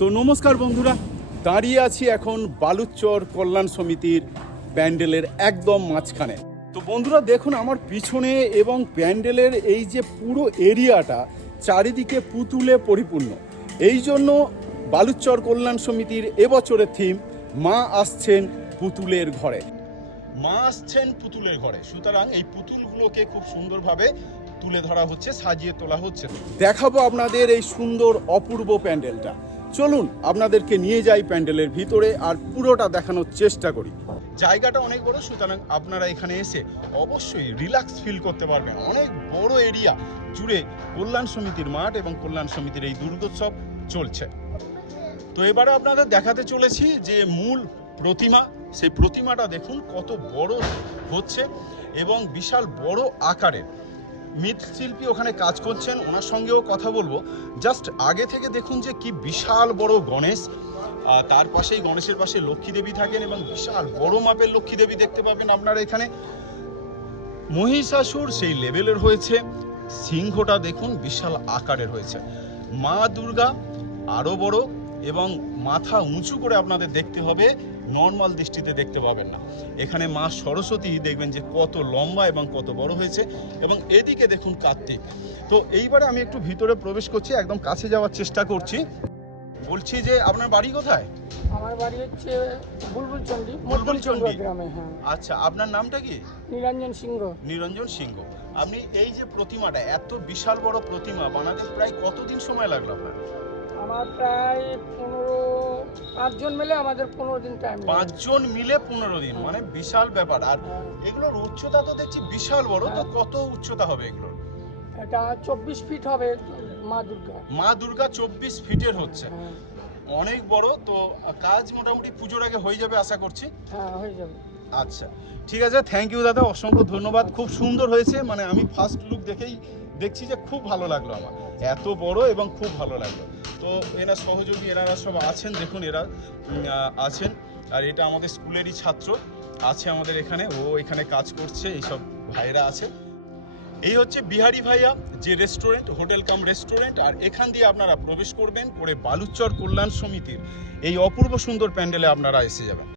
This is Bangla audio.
তো নমস্কার বন্ধুরা, দাঁড়িয়ে আছি এখন বালুচর কল্যাণ সমিতির প্যান্ডেলের একদম মাঝখানে। তো বন্ধুরা দেখুন আমার পিছনে এবং প্যান্ডেলের এই যে পুরো এরিয়াটা চারিদিকে পুতুলে পরিপূর্ণ। এই জন্য বালুচর কল্যাণ সমিতির এবছরের থিম মা আসছেন পুতুলের ঘরে। মা আসছেন পুতুলের ঘরে, সুতরাং এই পুতুলগুলোকে খুব সুন্দরভাবে তুলে ধরা হচ্ছে, সাজিয়ে তোলা হচ্ছে। দেখাবো আপনাদের এই সুন্দর অপূর্ব প্যান্ডেলটা। চলুন আপনাদেরকে নিয়ে যাই প্যান্ডেলের ভিতরে আর পুরোটা দেখানোর চেষ্টা করি। জায়গাটা অনেক বড়, সুতরাং আপনারা এখানে এসে অবশ্যই রিল্যাক্স ফিল করতে পারবেন। অনেক বড় এরিয়া জুড়ে কল্যাণ সমিতির মাঠ এবং কল্যাণ সমিতির এই দুর্গোৎসব চলছে। তো এবারে আপনাদের দেখাতে চলেছি যে মূল প্রতিমা, সেই প্রতিমাটা দেখুন কত বড় হচ্ছে এবং বিশাল বড় আকারের। মৃৎশিল্পী ওখানে কাজ করছেন, ওনার সঙ্গেও কথা বলবো। জাস্ট আগে থেকে দেখুন যে কি বিশাল বড় গণেশ, তার পাশেই গণেশের পাশে লক্ষ্মী দেবী থাকেন এবং বিশাল বড় মাপের লক্ষ্মী দেবী দেখতে পাবেন আপনারা এখানে। মহিষাসুর সেই লেভেলের হয়েছে, সিংহটা দেখুন বিশাল আকারের হয়েছে। মা দুর্গা আরো বড় এবং মাথা উঁচু করে আপনাদের দেখতে হবে, নর্মাল দৃষ্টিতে দেখতে পাবেন না। এখানে মা সরস্বতী দেখবেন যে কত লম্বা এবং কত বড় হয়েছে এবং এদিকে দেখুন কার্তিক। তো এইবারে আমি একটু ভিতরে প্রবেশ করছি, একদম কাছে যাওয়ার চেষ্টা করছি। বলছি যে আপনার বাড়ি কোথায়? আমার বাড়ি হচ্ছে বুলবুলচন্ডী, বুলবুলচন্ডী গ্রামে। হ্যাঁ। আচ্ছা, আপনার নামটা কি? নিরঞ্জন সিংহ। নিরঞ্জন সিংহ। আপনি এই যে প্রতিমাটা, এত বিশাল বড় প্রতিমা বানাতে প্রায় কতদিন সময় লাগলো আপনার? আমার প্রায় 5জন মিলে আমাদের 15 দিন টাইম। 5 জন মিলে 15 দিন, মানে বিশাল ব্যাপার। আর এগুলোর উচ্চতা তো দেখছি বিশাল বড়। তো কত উচ্চতা হবে এগুলো? এটা 24 ফিট হবে মা দুর্গা। মা দুর্গা 24 ফিটের হচ্ছে, অনেক বড়। তো কাজ মোটামুটি পুজোর আগে হয়ে যাবে আশা করছি। হ্যাঁ, হয়ে যাবে। আচ্ছা, ঠিক আছে, থ্যাংক ইউ দাদা, অসংখ্য ধন্যবাদ। খুব সুন্দর হয়েছে, মানে আমি ফার্স্ট লুক দেখেই দেখছি যে খুব ভালো লাগলো আমার, এত বড় এবং খুব ভালো লাগলো। তো এরা সহযোগী, এনারা সব আছেন, দেখুন এরা আছেন। আর এটা আমাদের স্কুলেরই ছাত্র আছে আমাদের এখানে, ও এখানে কাজ করছে, এইসব ভাইরা আছে। এই হচ্ছে বিহারি ভাইয়া যে রেস্টুরেন্ট, হোটেল কাম রেস্টুরেন্ট। আর এখান দিয়ে আপনারা প্রবেশ করবেন করে বালুচর কল্যাণ সমিতির এই অপূর্ব সুন্দর প্যান্ডেলে আপনারা এসে যাবেন।